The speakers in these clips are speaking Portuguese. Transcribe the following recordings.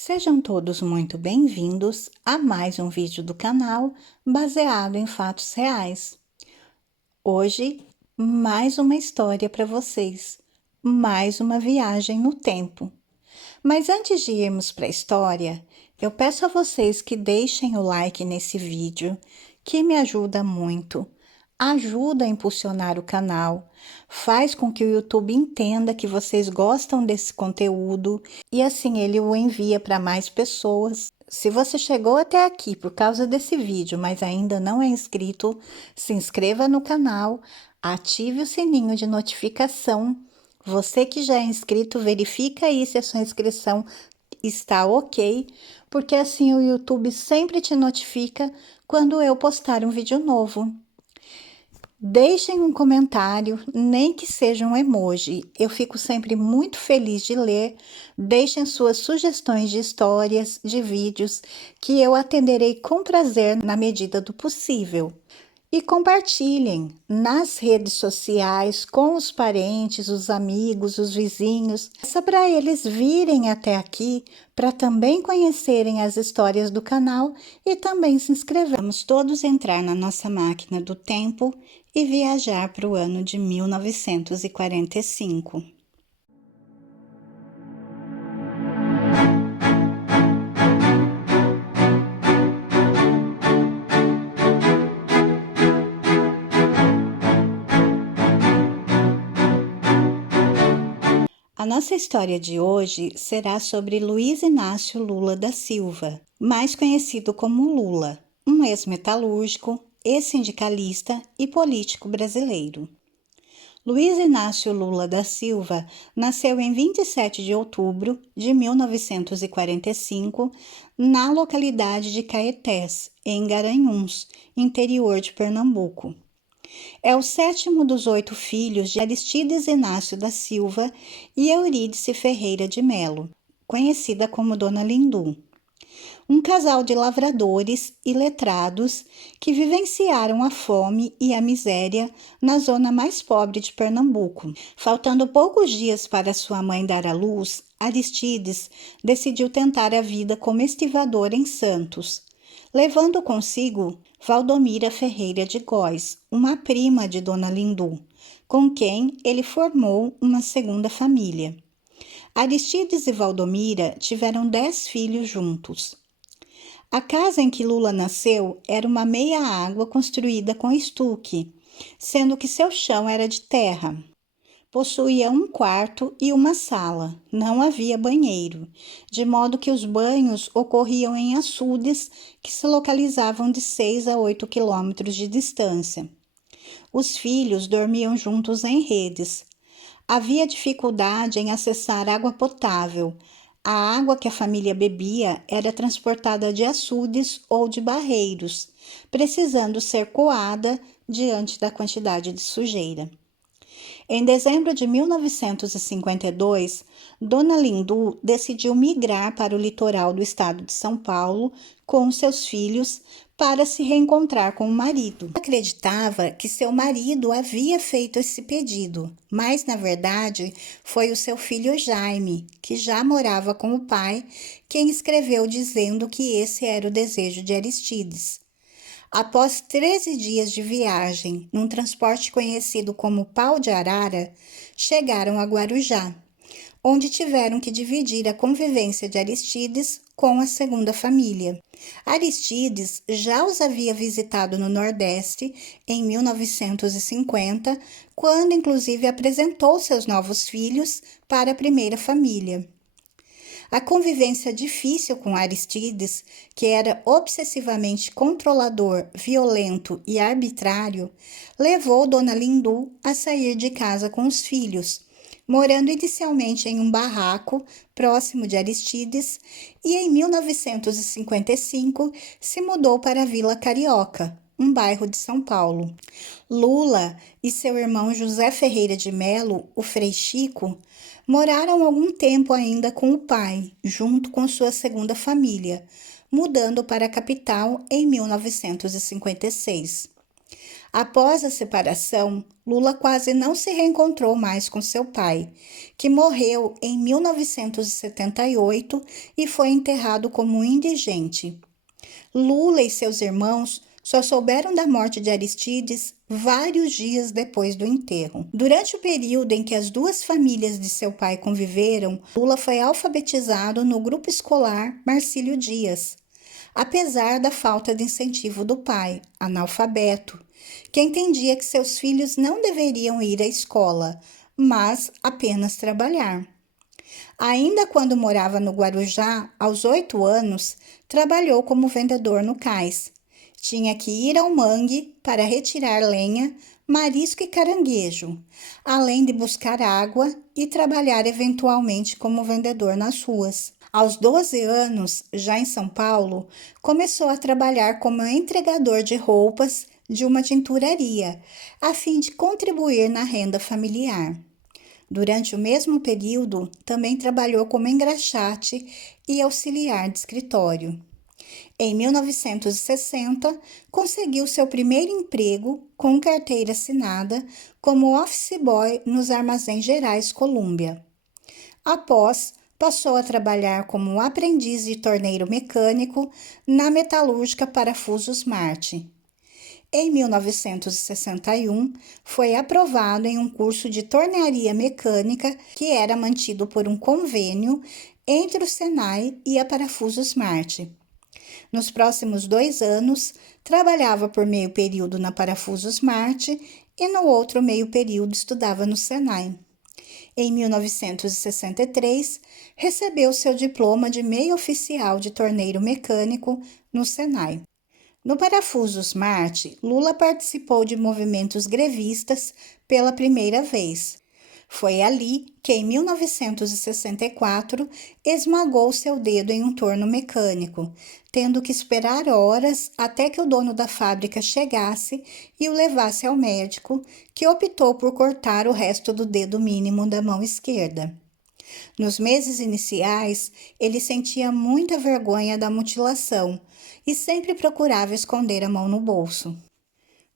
Sejam todos muito bem-vindos a mais um vídeo do canal baseado em fatos reais. Hoje, mais uma história para vocês, mais uma viagem no tempo. Mas antes de irmos para a história, eu peço a vocês que deixem o like nesse vídeo, que me ajuda muito. Ajuda a impulsionar o canal, faz com que o YouTube entenda que vocês gostam desse conteúdo e assim ele o envia para mais pessoas. Se você chegou até aqui por causa desse vídeo, mas ainda não é inscrito, se inscreva no canal, ative o sininho de notificação. Você que já é inscrito, verifica aí se a sua inscrição está ok, porque assim o YouTube sempre te notifica quando eu postar um vídeo novo. Deixem um comentário, nem que seja um emoji. Eu fico sempre muito feliz de ler. Deixem suas sugestões de histórias, de vídeos, que eu atenderei com prazer na medida do possível. E compartilhem nas redes sociais com os parentes, os amigos, os vizinhos, só para eles virem até aqui, para também conhecerem as histórias do canal e também se inscrever. Vamos todos entrar na nossa máquina do tempo e viajar para o ano de 1945. A nossa história de hoje será sobre Luiz Inácio Lula da Silva, mais conhecido como Lula, um ex-metalúrgico, ex-sindicalista e político brasileiro. Luiz Inácio Lula da Silva nasceu em 27 de outubro de 1945, na localidade de Caetés, em Garanhuns, interior de Pernambuco. É o sétimo dos 8 filhos de Aristides Inácio da Silva e Eurídice Ferreira de Melo, conhecida como Dona Lindu. Um casal de lavradores e letrados que vivenciaram a fome e a miséria na zona mais pobre de Pernambuco. Faltando poucos dias para sua mãe dar à luz, Aristides decidiu tentar a vida como estivador em Santos, levando consigo Valdomira Ferreira de Góes, uma prima de Dona Lindu, com quem ele formou uma segunda família. Aristides e Valdomira tiveram 10 filhos juntos. A casa em que Lula nasceu era uma meia-água construída com estuque, sendo que seu chão era de terra. Possuía um quarto e uma sala, não havia banheiro, de modo que os banhos ocorriam em açudes que se localizavam de 6 a 8 quilômetros de distância. Os filhos dormiam juntos em redes. Havia dificuldade em acessar água potável. A água que a família bebia era transportada de açudes ou de barreiros, precisando ser coada diante da quantidade de sujeira. Em dezembro de 1952, Dona Lindu decidiu migrar para o litoral do estado de São Paulo com seus filhos para se reencontrar com o marido. Acreditava que seu marido havia feito esse pedido, mas na verdade foi o seu filho Jaime, que já morava com o pai, quem escreveu dizendo que esse era o desejo de Aristides. Após 13 dias de viagem, num transporte conhecido como Pau de Arara, chegaram a Guarujá, onde tiveram que dividir a convivência de Aristides com a segunda família. Aristides já os havia visitado no Nordeste em 1950, quando inclusive apresentou seus novos filhos para a primeira família. A convivência difícil com Aristides, que era obsessivamente controlador, violento e arbitrário, levou Dona Lindu a sair de casa com os filhos, morando inicialmente em um barraco próximo de Aristides e em 1955 se mudou para a Vila Carioca, um bairro de São Paulo. Lula e seu irmão José Ferreira de Melo, o Frei Chico, moraram algum tempo ainda com o pai, junto com sua segunda família, mudando para a capital em 1956. Após a separação, Lula quase não se reencontrou mais com seu pai, que morreu em 1978 e foi enterrado como um indigente. Lula e seus irmãos só souberam da morte de Aristides vários dias depois do enterro. Durante o período em que as duas famílias de seu pai conviveram, Lula foi alfabetizado no grupo escolar Marcílio Dias, apesar da falta de incentivo do pai, analfabeto, que entendia que seus filhos não deveriam ir à escola, mas apenas trabalhar. Ainda quando morava no Guarujá, aos 8 anos, trabalhou como vendedor no cais. Tinha que ir ao mangue para retirar lenha, marisco e caranguejo, além de buscar água e trabalhar eventualmente como vendedor nas ruas. Aos 12 anos, já em São Paulo, começou a trabalhar como entregador de roupas de uma tinturaria, a fim de contribuir na renda familiar. Durante o mesmo período, também trabalhou como engraxate e auxiliar de escritório. Em 1960, conseguiu seu primeiro emprego com carteira assinada como office boy nos Armazéns Gerais Colômbia. Após, passou a trabalhar como aprendiz de torneiro mecânico na metalúrgica Parafusos Marte. Em 1961, foi aprovado em um curso de tornearia mecânica que era mantido por um convênio entre o Senai e a Parafusos Marte. Nos próximos 2 anos, trabalhava por meio período na Parafusos Marte e no outro meio período estudava no Senai. Em 1963, recebeu seu diploma de meio oficial de torneiro mecânico no Senai. No Parafusos Marte, Lula participou de movimentos grevistas pela primeira vez. Foi ali que, em 1964, esmagou seu dedo em um torno mecânico, tendo que esperar horas até que o dono da fábrica chegasse e o levasse ao médico, que optou por cortar o resto do dedo mínimo da mão esquerda. Nos meses iniciais, ele sentia muita vergonha da mutilação e sempre procurava esconder a mão no bolso.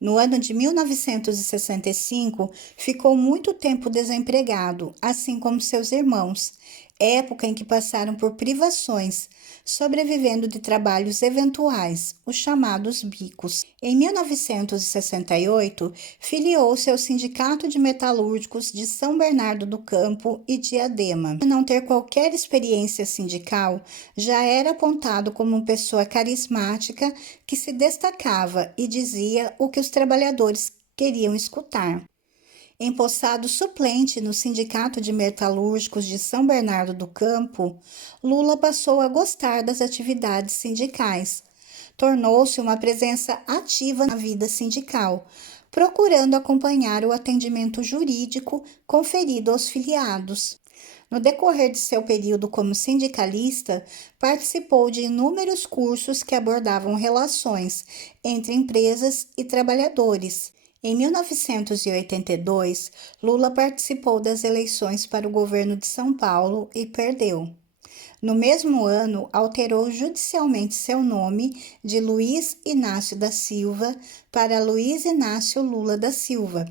No ano de 1965, ficou muito tempo desempregado, assim como seus irmãos, época em que passaram por privações, sobrevivendo de trabalhos eventuais, os chamados bicos. Em 1968, filiou-se ao Sindicato de Metalúrgicos de São Bernardo do Campo e Diadema. Por não ter qualquer experiência sindical, já era apontado como uma pessoa carismática que se destacava e dizia o que os trabalhadores queriam escutar. Empossado suplente no Sindicato de Metalúrgicos de São Bernardo do Campo, Lula passou a gostar das atividades sindicais. Tornou-se uma presença ativa na vida sindical, procurando acompanhar o atendimento jurídico conferido aos filiados. No decorrer de seu período como sindicalista, participou de inúmeros cursos que abordavam relações entre empresas e trabalhadores. Em 1982, Lula participou das eleições para o governo de São Paulo e perdeu. No mesmo ano, alterou judicialmente seu nome de Luiz Inácio da Silva para Luiz Inácio Lula da Silva.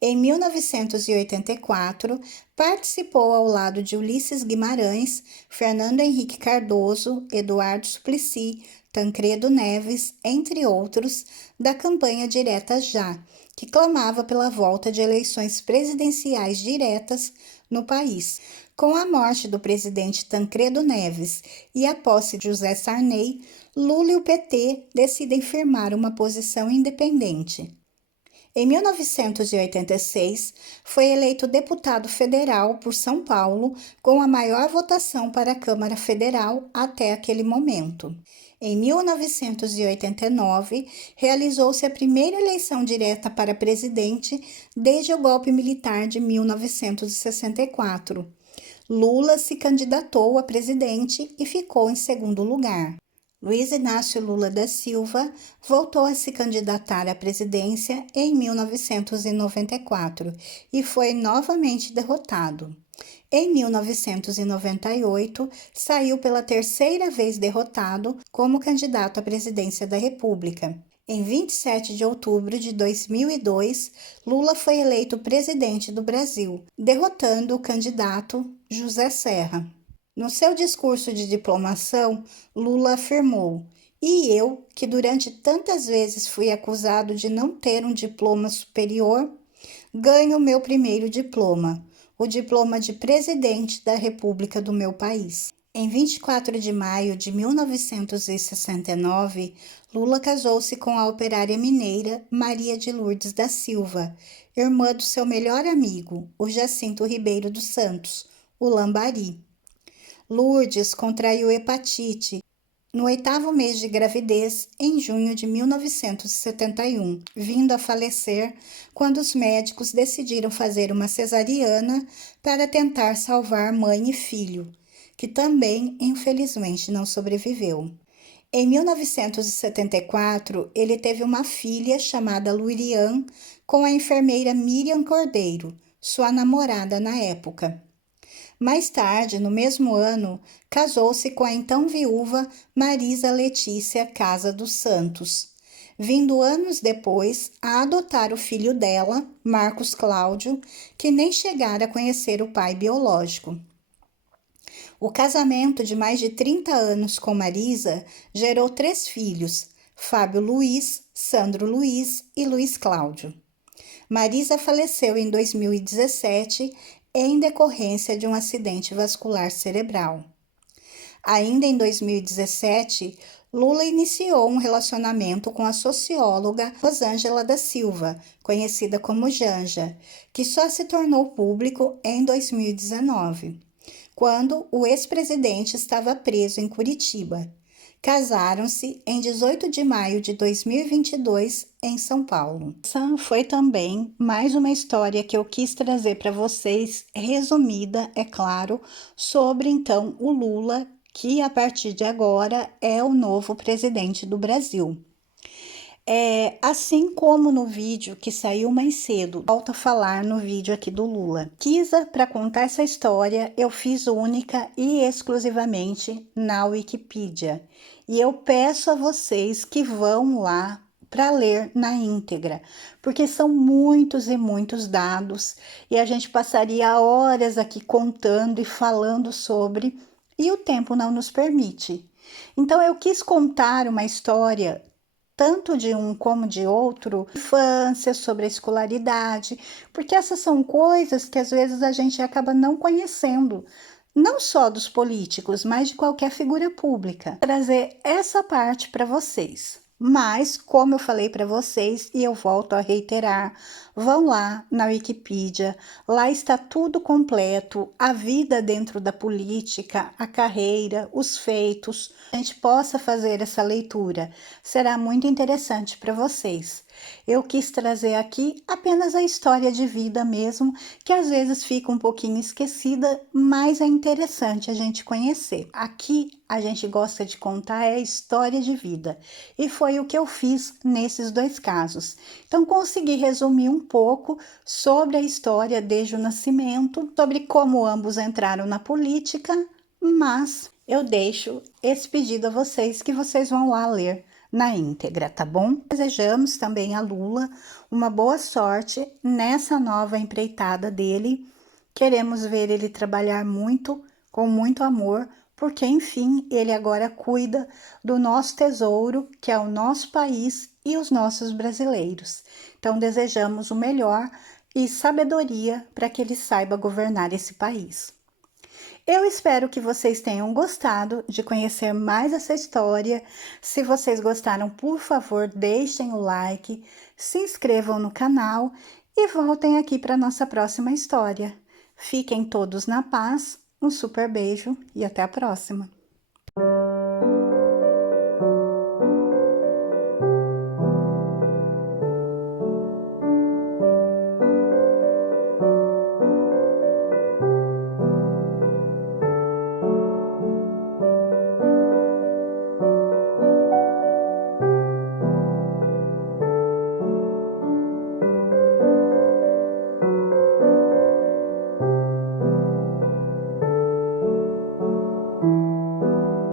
Em 1984, participou ao lado de Ulisses Guimarães, Fernando Henrique Cardoso, Eduardo Suplicy, Tancredo Neves, entre outros, da campanha Direta Já, que clamava pela volta de eleições presidenciais diretas no país. Com a morte do presidente Tancredo Neves e a posse de José Sarney, Lula e o PT decidem firmar uma posição independente. Em 1986, foi eleito deputado federal por São Paulo, com a maior votação para a Câmara Federal até aquele momento. Em 1989, realizou-se a primeira eleição direta para presidente desde o golpe militar de 1964. Lula se candidatou a presidente e ficou em segundo lugar. Luiz Inácio Lula da Silva voltou a se candidatar à presidência em 1994 e foi novamente derrotado. Em 1998, saiu pela terceira vez derrotado como candidato à presidência da República. Em 27 de outubro de 2002, Lula foi eleito presidente do Brasil, derrotando o candidato José Serra. No seu discurso de diplomação, Lula afirmou: "E eu, que durante tantas vezes fui acusado de não ter um diploma superior, ganho meu primeiro diploma, o diploma de presidente da República do meu país." Em 24 de maio de 1969, Lula casou-se com a operária mineira Maria de Lourdes da Silva, irmã do seu melhor amigo, o Jacinto Ribeiro dos Santos, o Lambari. Lourdes contraiu hepatite no 8º mês de gravidez, em junho de 1971, vindo a falecer quando os médicos decidiram fazer uma cesariana para tentar salvar mãe e filho, que também, infelizmente, não sobreviveu. Em 1974, ele teve uma filha chamada Lurian com a enfermeira Miriam Cordeiro, sua namorada na época. Mais tarde, no mesmo ano, casou-se com a então viúva Marisa Letícia Casa dos Santos, vindo anos depois a adotar o filho dela, Marcos Cláudio, que nem chegara a conhecer o pai biológico. O casamento de mais de 30 anos com Marisa gerou 3 filhos, Fábio Luiz, Sandro Luiz e Luiz Cláudio. Marisa faleceu em 2017 em decorrência de um acidente vascular cerebral. Ainda em 2017, Lula iniciou um relacionamento com a socióloga Rosângela da Silva, conhecida como Janja, que só se tornou público em 2019, quando o ex-presidente estava preso em Curitiba. Casaram-se em 18 de maio de 2022 em São Paulo. Essa foi também mais uma história que eu quis trazer para vocês, resumida, é claro, sobre então o Lula, que a partir de agora é o novo presidente do Brasil. Assim como no vídeo que saiu mais cedo, volto a falar no vídeo aqui do Lula. Para contar essa história, eu fiz única e exclusivamente na Wikipedia. E eu peço a vocês que vão lá para ler na íntegra, porque são muitos e muitos dados e a gente passaria horas aqui contando e falando sobre, e o tempo não nos permite. Então eu quis contar uma história tanto de um como de outro, infância, sobre a escolaridade, porque essas são coisas que às vezes a gente acaba não conhecendo, não só dos políticos, mas de qualquer figura pública. Trazer essa parte para vocês. Mas, como eu falei para vocês, e eu volto a reiterar, vão lá na Wikipedia, lá está tudo completo, a vida dentro da política, a carreira, os feitos. A gente possa fazer essa leitura, será muito interessante para vocês. Eu quis trazer aqui apenas a história de vida mesmo, que às vezes fica um pouquinho esquecida, mas é interessante a gente conhecer. Aqui a gente gosta de contar a história de vida, e foi o que eu fiz nesses 2 casos. Então consegui resumir um pouco sobre a história desde o nascimento, sobre como ambos entraram na política, mas eu deixo esse pedido a vocês, que vocês vão lá ler na íntegra, tá bom? Desejamos também a Lula uma boa sorte nessa nova empreitada dele. Queremos ver ele trabalhar muito, com muito amor, porque, enfim, ele agora cuida do nosso tesouro, que é o nosso país e os nossos brasileiros. Então, desejamos o melhor e sabedoria para que ele saiba governar esse país. Eu espero que vocês tenham gostado de conhecer mais essa história. Se vocês gostaram, por favor, deixem o like, se inscrevam no canal e voltem aqui para nossa próxima história. Fiquem todos na paz, um super beijo e até a próxima!